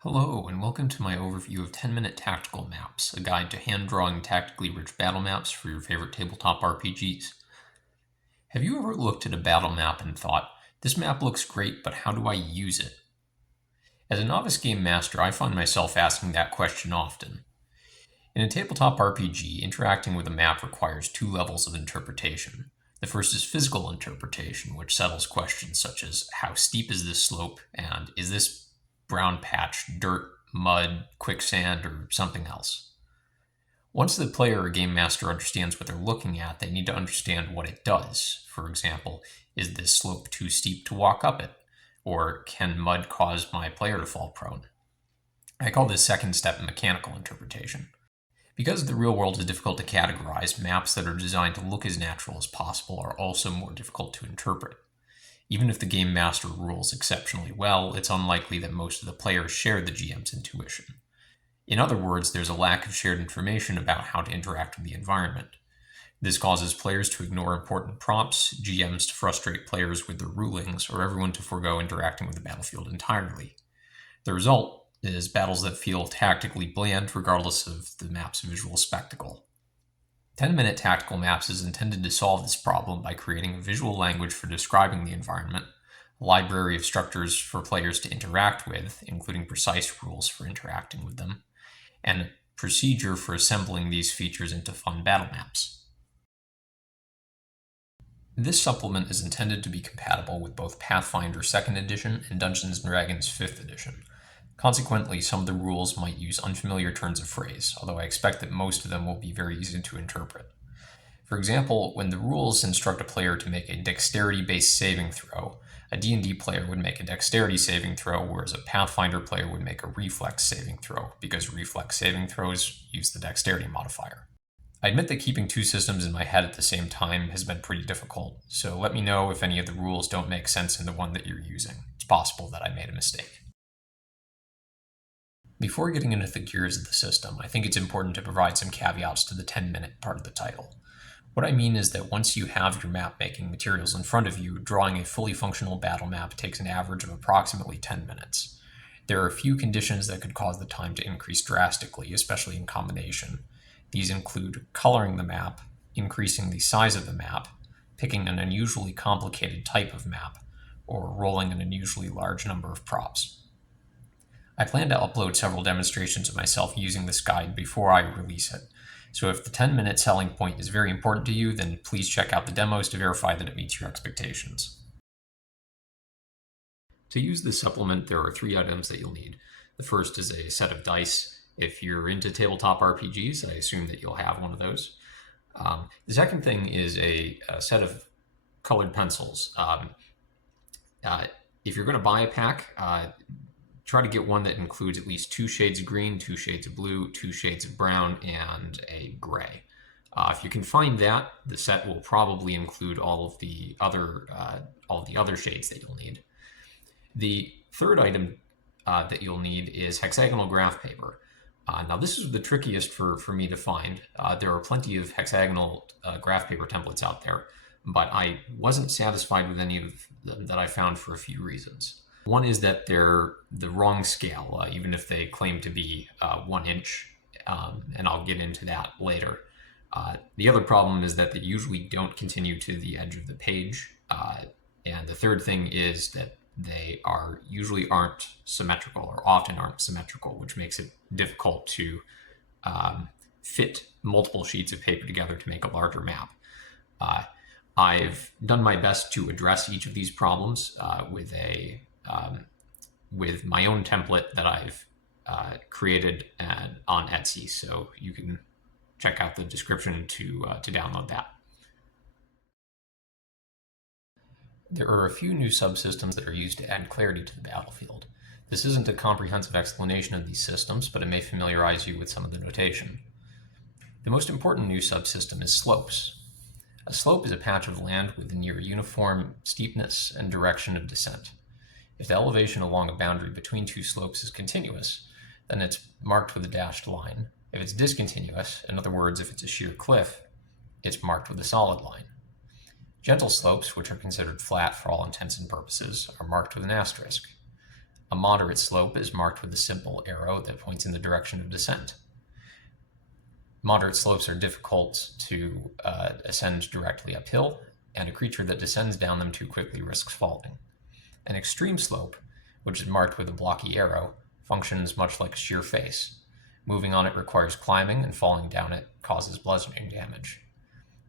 Hello, and welcome to my overview of 10-minute tactical maps, a guide to hand-drawing tactically rich battle maps for your favorite tabletop RPGs. Have you ever looked at a battle map and thought, this map looks great, but how do I use it? As a novice game master, I find myself asking that question often. In a tabletop RPG, interacting with a map requires two levels of interpretation. The first is physical interpretation, which settles questions such as how steep is this slope and is this brown patch dirt, mud, quicksand, or something else. Once the player or game master understands what they're looking at, they need to understand what it does. For example, is this slope too steep to walk up it? Or can mud cause my player to fall prone? I call this second step mechanical interpretation. Because the real world is difficult to categorize, maps that are designed to look as natural as possible are also more difficult to interpret. Even if the game master rules exceptionally well, it's unlikely that most of the players share the GM's intuition. In other words, there's a lack of shared information about how to interact with the environment. This causes players to ignore important prompts, GMs to frustrate players with their rulings, or everyone to forego interacting with the battlefield entirely. The result is battles that feel tactically bland regardless of the map's visual spectacle. 10-minute tactical maps is intended to solve this problem by creating a visual language for describing the environment, a library of structures for players to interact with, including precise rules for interacting with them, and a procedure for assembling these features into fun battle maps. This supplement is intended to be compatible with both Pathfinder 2nd Edition and Dungeons & Dragons 5th Edition. Consequently, some of the rules might use unfamiliar turns of phrase, although I expect that most of them will be very easy to interpret. For example, when the rules instruct a player to make a dexterity-based saving throw, a D&D player would make a dexterity saving throw, whereas a Pathfinder player would make a reflex saving throw, because reflex saving throws use the dexterity modifier. I admit that keeping two systems in my head at the same time has been pretty difficult, so let me know if any of the rules don't make sense in the one that you're using. It's possible that I made a mistake. Before getting into the gears of the system, I think it's important to provide some caveats to the 10-minute part of the title. What I mean is that once you have your map-making materials in front of you, drawing a fully functional battle map takes an average of approximately 10 minutes. There are a few conditions that could cause the time to increase drastically, especially in combination. These include coloring the map, increasing the size of the map, picking an unusually complicated type of map, or rolling an unusually large number of props. I plan to upload several demonstrations of myself using this guide before I release it, so if the 10-minute selling point is very important to you, then please check out the demos to verify that it meets your expectations. To use this supplement, there are 3 items that you'll need. The first is a set of dice. If you're into tabletop RPGs, I assume that you'll have one of those. The second thing is a set of colored pencils. If you're going to buy a pack, try to get one that includes at least 2 shades of green, 2 shades of blue, 2 shades of brown, and a gray. If you can find that, the set will probably include all of the other shades that you'll need. The third item that you'll need is hexagonal graph paper. Now this is the trickiest for me to find. There are plenty of hexagonal graph paper templates out there, but I wasn't satisfied with any of them that I found for a few reasons. One is that they're the wrong scale, even if they claim to be 1 inch, and I'll get into that later. The other problem is that they usually don't continue to the edge of the page, and the third thing is that they usually aren't symmetrical, or often aren't symmetrical, which makes it difficult to fit multiple sheets of paper together to make a larger map. I've done my best to address each of these problems with my own template that I've created on Etsy, so you can check out the description to download that. There are a few new subsystems that are used to add clarity to the battlefield. This isn't a comprehensive explanation of these systems, but it may familiarize you with some of the notation. The most important new subsystem is slopes. A slope is a patch of land with a near uniform steepness and direction of descent. If the elevation along a boundary between 2 slopes is continuous, then it's marked with a dashed line. If it's discontinuous, in other words, if it's a sheer cliff, it's marked with a solid line. Gentle slopes, which are considered flat for all intents and purposes, are marked with an asterisk. A moderate slope is marked with a simple arrow that points in the direction of descent. Moderate slopes are difficult to ascend directly uphill, and a creature that descends down them too quickly risks falling. An extreme slope, which is marked with a blocky arrow, functions much like a sheer face. Moving on it requires climbing, and falling down it causes bludgeoning damage.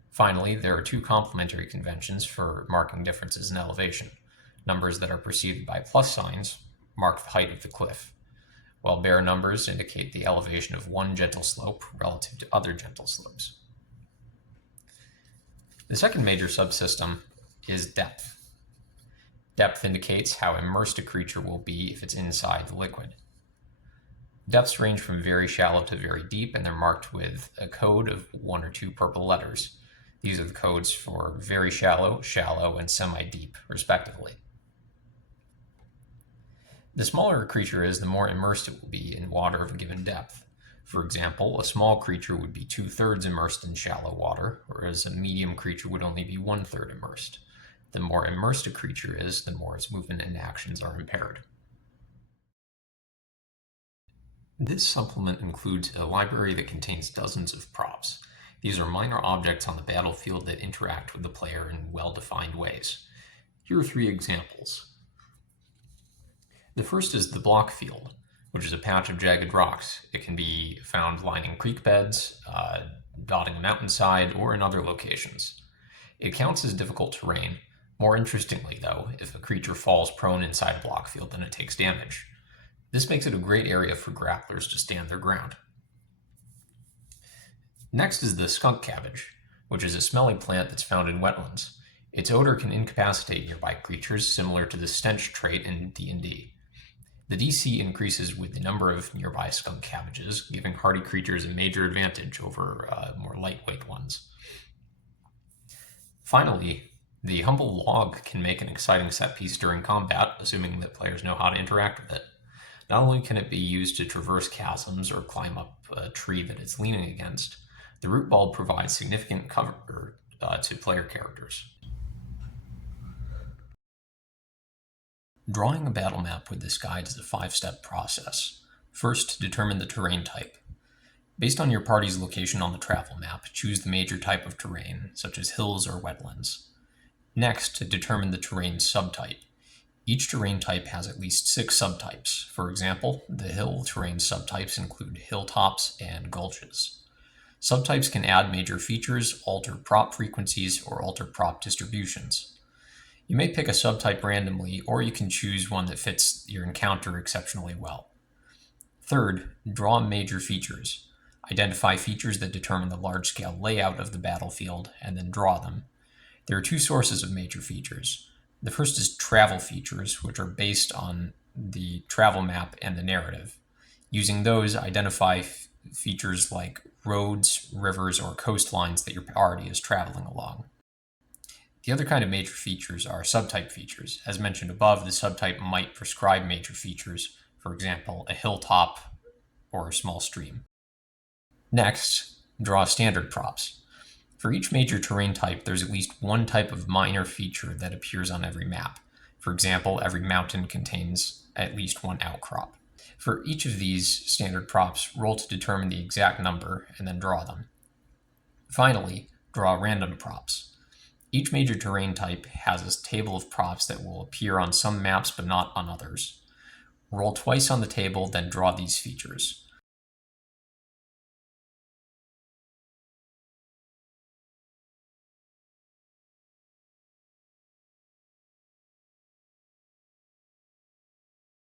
Finally, there are two complementary conventions for marking differences in elevation. Numbers that are preceded by plus signs mark the height of the cliff, while bare numbers indicate the elevation of one gentle slope relative to other gentle slopes. The second major subsystem is depth. Depth indicates how immersed a creature will be if it's inside the liquid. Depths range from very shallow to very deep, and they're marked with a code of 1 or 2 purple letters. These are the codes for very shallow, shallow, and semi-deep, respectively. The smaller a creature is, the more immersed it will be in water of a given depth. For example, a small creature would be 2/3 immersed in shallow water, whereas a medium creature would only be 1/3 immersed. The more immersed a creature is, the more its movement and actions are impaired. This supplement includes a library that contains dozens of props. These are minor objects on the battlefield that interact with the player in well-defined ways. Here are 3 examples. The first is the block field, which is a patch of jagged rocks. It can be found lining creek beds, dotting a mountainside, or in other locations. It counts as difficult terrain. More interestingly, though, if a creature falls prone inside a block field, then it takes damage. This makes it a great area for grapplers to stand their ground. Next is the skunk cabbage, which is a smelly plant that's found in wetlands. Its odor can incapacitate nearby creatures, similar to the stench trait in D&D. The DC increases with the number of nearby skunk cabbages, giving hardy creatures a major advantage over more lightweight ones. Finally, the humble log can make an exciting set piece during combat, assuming that players know how to interact with it. Not only can it be used to traverse chasms or climb up a tree that it's leaning against, the root bulb provides significant cover to player characters. Drawing a battle map with this guide is a 5-step process. First, determine the terrain type. Based on your party's location on the travel map, choose the major type of terrain, such as hills or wetlands. Next, determine the terrain subtype. Each terrain type has at least 6 subtypes. For example, the hill terrain subtypes include hilltops and gulches. Subtypes can add major features, alter prop frequencies, or alter prop distributions. You may pick a subtype randomly, or you can choose one that fits your encounter exceptionally well. Third, draw major features. Identify features that determine the large-scale layout of the battlefield, and then draw them. There are 2 sources of major features. The first is travel features, which are based on the travel map and the narrative. Using those, identify features like roads, rivers, or coastlines that your party is traveling along. The other kind of major features are subtype features. As mentioned above, the subtype might prescribe major features, for example, a hilltop or a small stream. Next, draw standard props. For each major terrain type, there's at least one type of minor feature that appears on every map. For example, every mountain contains at least one outcrop. For each of these standard props, roll to determine the exact number and then draw them. Finally, draw random props. Each major terrain type has a table of props that will appear on some maps but not on others. Roll twice on the table, then draw these features.